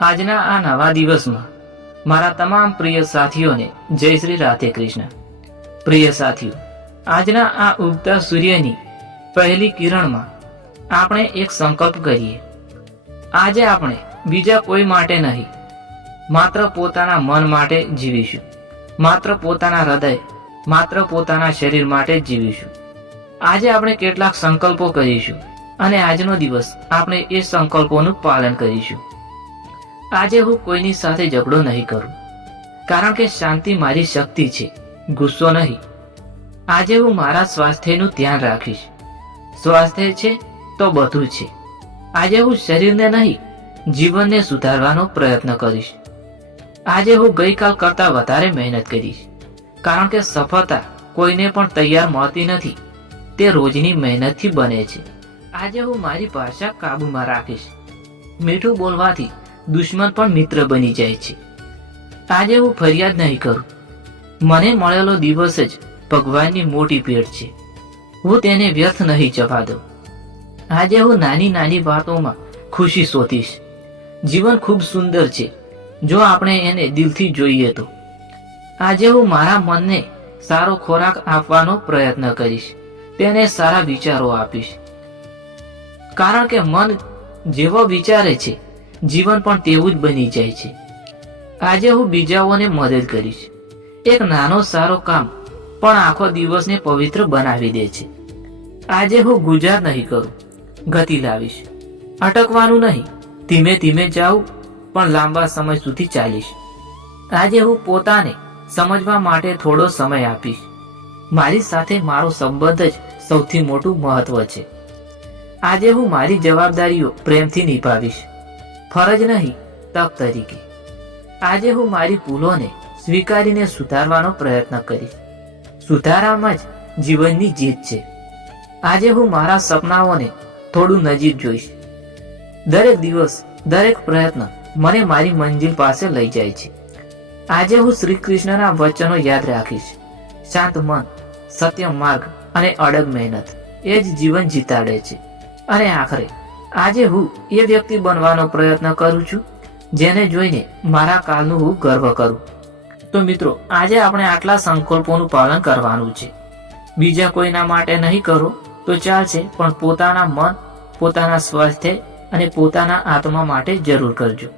આજના આ નવા દિવસમાં મારા તમામ પ્રિય સાથીઓને જય શ્રી રાધે કૃષ્ણ. પ્રિય સાથીઓ, આજના આ ઉગતા સૂર્યની પહેલી કિરણમાં આપણે એક સંકલ્પ કરીએ. આજે આપણે બીજા કોઈ માટે નહીં, માત્ર પોતાના મન માટે જીવીશું. માત્ર પોતાના હૃદય, માત્ર પોતાના શરીર માટે જીવીશું. આજે આપણે કેટલાક સંકલ્પો કરીશું અને આજનો દિવસ આપણે એ સંકલ્પોનું પાલન કરીશું. આજે હું કોઈની સાથે ઝઘડો નહીં કરું. કારણ કે શાંતિ મારી શક્તિ છે. ગુસ્સો નહીં. આજે હું મારા સ્વાસ્થ્યનું ધ્યાન રાખીશ. સ્વાસ્થ્ય છે તો બધું છે. આજે હું શરીરને નહીં, જીવનને સુધારવાનો પ્રયત્ન કરીશ. આજે હું ગઈકાલ કરતાં વધારે મહેનત કરીશ. કારણ કે સફળતા કોઈને પણ તૈયાર મળતી નથી. તે રોજની મહેનતથી બને છે. આજે હું મારી ભાષા કાબૂમાં રાખીશ. મીઠું બોલવાથી દુશ્મન પણ મિત્ર બની જાય છે. આજે હું ફરિયાદ નહીં કરું. મને મળેલો દિવસ જ ભગવાનની મોટી ભેટ છે. હું તેને વ્યર્થ નહીં જવા દઉં. આજે હું નાની નાની વાતોમાં ખુશી શોધીશ. જીવન ખૂબ સુંદર છે. જો આપણે એને દિલથી જોઈએ તો. આજે હું મારા મનને સારો ખોરાક આપવાનો પ્રયત્ન કરીશ. તેને સારા વિચારો આપીશ. કારણ કે મન જેવો વિચારે છે. જીવન પણ તેવું જ બની જાય છે. આજે હું બીજાઓને મદદ કરીશ. એક નાનો સારો કામ પણ આખો દિવસને પવિત્ર બનાવી દે છે. આજે હું ગુજાર નહીં કરું, ગતિ લાવીશ. અટકવાનું નહીં, ધીમે ધીમે જાઉં, પણ લાંબા સમય સુધી ચાલીશ. આજે હું પોતાને સમજવા માટે થોડો સમય આપીશ. મારી સાથે મારો સંબંધ જ સૌથી મોટું મહત્વ છે. આજે હું મારી જવાબદારીઓ પ્રેમથી નિભાવીશ. ફરજ નહીં તક તરીકે. આજે હું મારી ભૂલોને સ્વીકારીને સુધારવાનો પ્રયત્ન કરીશ. સુધારામાં જ જીવનની જીત છે. આજે હું મારા સપનાઓને થોડું નજીક જોઈશ. દરેક દિવસ, દરેક પ્રયત્ન મને મારી મંજિલ પાસે લઈ જાય છે. આજે હું શ્રી કૃષ્ણના વચનો યાદ રાખીશ. શાંત મન, સત્ય માર્ગ અને અડગ મહેનત, એ જ જીવન જીતાડે છે. અને આખરે આજે હું એ વ્યક્તિ બનવાનો પ્રયત્ન કરું છું, જેને જોઈને મારા કાલનું હું ગર્વ કરું. તો મિત્રો, આજે આપણે આટલા સંકલ્પોનું પાલન કરવાનું છે. બીજા કોઈના માટે નહીં કરો, તો ચાલશે, પણ પોતાના મન, પોતાના સ્વાસ્થ્ય અને પોતાના આત્મા માટે જરૂર કરજો.